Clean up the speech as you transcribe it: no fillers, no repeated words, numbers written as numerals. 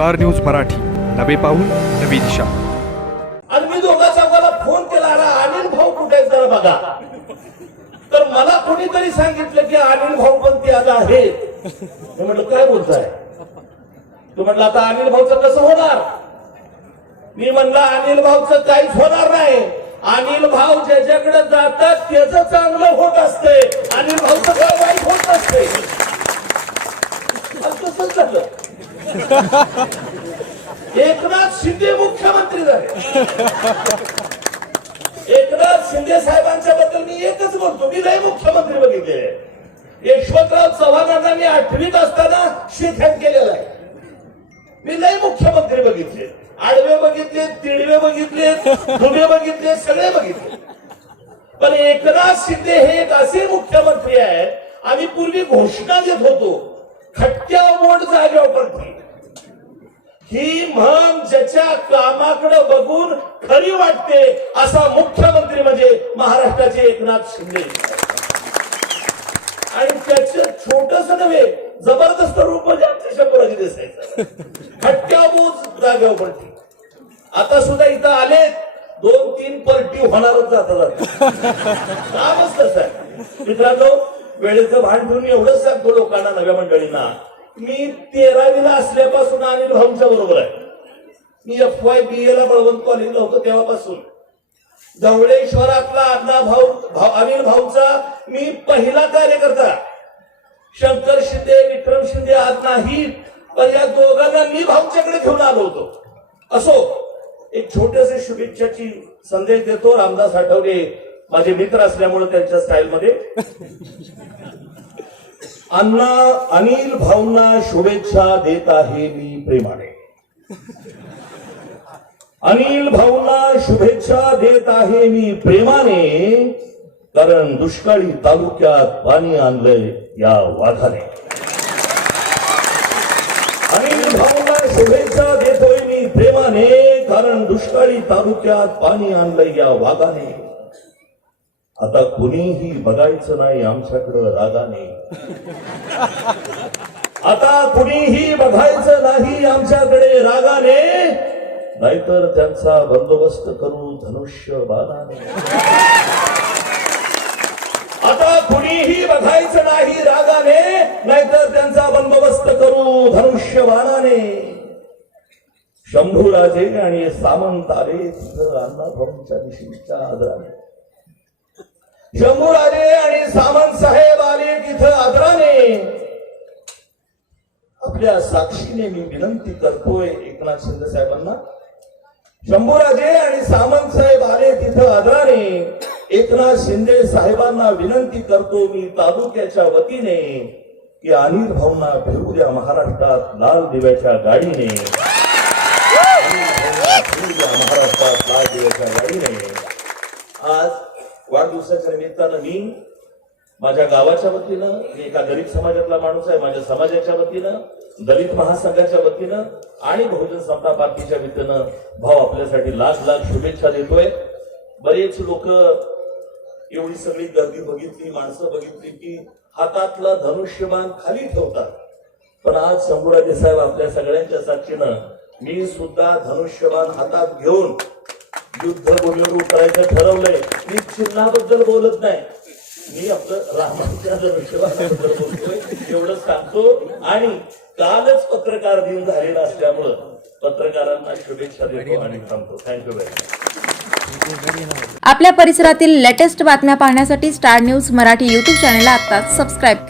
Star news Marathi, नवे पाऊल नवी दिशा. आणि मी दोघांचा मला फोन केला, अनिल भाऊ कुठे आहेत जरा बघा. तर मला कोणीतरी सांगितलं की अनिल भाऊ पण ते आता आहेत. मी म्हटलं काय बोलताय? तू म्हटलं आता अनिल भाऊचं कसं होणार? मी म्हणलं अनिल भाऊचं काहीच होणार नाही. अनिल भाऊ ज्याच्याकडे जातात त्याचं चांगलं होत असते, अनिल भाऊचं काय वाईट होत असते. तसंच झालं. एकनाथ शिंदे मुख्यमंत्री झाले. एकनाथ शिंदे साहेबांच्या बद्दल मी एकच बोलतो, मी लय मुख्यमंत्री बघितले. यशवंतराव चव्हाणांना मी 8वीत असताना शिक्षण केलेलं आहे. मी लय मुख्यमंत्री बघितले, आडवे बघितले, तिडवे बघितले, उभे बघितले, सगळे बघितले. पण एकनाथ शिंदे हे एक असे मुख्यमंत्री आहेत, आम्ही पूर्वी घोषणा देत होतो खट्ट्या मोड जागेवरती. ही म्हण ज्याच्या कामाकडे बघून खरी वाटते असा मुख्यमंत्री म्हणजे महाराष्ट्राचे एकनाथ शिंदे. आणि त्याचं छोटस नव्हे, जबरदस्त रूप म्हणजे आमच्या शंभराजी दिसायचं. खट्ट्या मोड जागेवरती. आता सुद्धा इथं आले 2-3 पलटी होणारच जातात. कामच तसं आहे. मित्रांनो, वेळेचं भान ठेवून एवढंच सांगतो लोकांना, नव्या मंडळींना, मी 13वीला असल्यापासून अनिल भाऊंच्या बरोबर आहे. मी FY BA ला बळवंत कॉलेजला होतो तेव्हापासून. धवळेश्वरातला अनिल भाऊचा मी पहिला कार्यकर्ता. शंकर शिंदे, विक्रम शिंदे आज नाहीत, पण या दोघांना मी भाऊंच्याकडे घेऊन आलो होतो. असो, एक छोटेसे शुभेच्छाची संदेश देतो. रामदास आठवले माझे मित्र असल्यामुळे त्यांच्या स्टाईलमध्ये. अण्णा अनिल भाऊंना शुभेच्छा देत आहे मी प्रेमाने. अनिल भाऊंना शुभेच्छा देत आहे मी प्रेमाने, कारण दुष्काळी तालुक्यात पाणी आणलंय या वाघाने. अनिल भाऊंना शुभेच्छा देतोय मी प्रेमाने, कारण दुष्काळी तालुक्यात पाणी आणलंय या वाघाने. आता कुणीही बघायचं नाही आमच्याकडं रागाने. आता कुणीही बघायचं नाही आमच्याकडे रागाने, नाहीतर त्यांचा बंदोबस्त करू धनुष्य बाणाने. आता कुणीही बघायचं नाही रागाने, नाहीतर त्यांचा बंदोबस्त करू धनुष्य बाणाने. शंभूराजे आणि सामंत आले तिथं अण्णाभाऊंच्या दिशेच्या आदराने. शंभूराजे आणि सामंत साहेब आले तिथं आदराने. आपल्या साक्षीने मी विनंती करतोय एकनाथ शिंदे साहेबांना. शंभूराजे आणि सामंत साहेब आले तिथं आदराने. एकनाथ शिंदे साहेबांना विनंती करतो मी तालुक्याच्या वतीने की अनिल भाऊंना फिरू द्या महाराष्ट्रात लाल दिव्याच्या गाडीने. महाराष्ट्रात लाल दिव्याच्या गाडीने. आज वाढदिवसाच्या निमित्तानं मी माझ्या गावाच्या वतीनं, मी एका गरीब समाजातला माणूस आहे, माझ्या समाजाच्या वतीनं, दलित महासंघाच्या वतीनं आणि बहुजन समता पार्टीच्या वतीनं भाऊ आपल्यासाठी लाख लाख शुभेच्छा देतोय. बरेच लोक एवढी सगळी गर्दी बघितली, माणसं बघितली की हातातला धनुष्यबाण खाली ठेवतात. पण आज शंभूराजे साहेब आपल्या सगळ्यांच्या साक्षीनं मी सुद्धा धनुष्यबाण हातात घेऊन युद्धभूमीवर उतरायचं ठरवलंय. मी चिन्हाबद्दल बोलत नाही, मी आपलं रामाच्या धनुष्यबाणाबद्दल बोलतोय एवढं सांगतो. आणि कालच पत्रकार दिन झालेला असल्यामुळं पत्रकारांना शुभेच्छा देतो आणि थांबतो. Thank you very much. आपल्या परिसरातील लेटेस्ट बातम्या पाहण्यासाठी स्टार न्यूज मराठी YouTube चॅनलला आत्ताच सबस्क्राईब करा.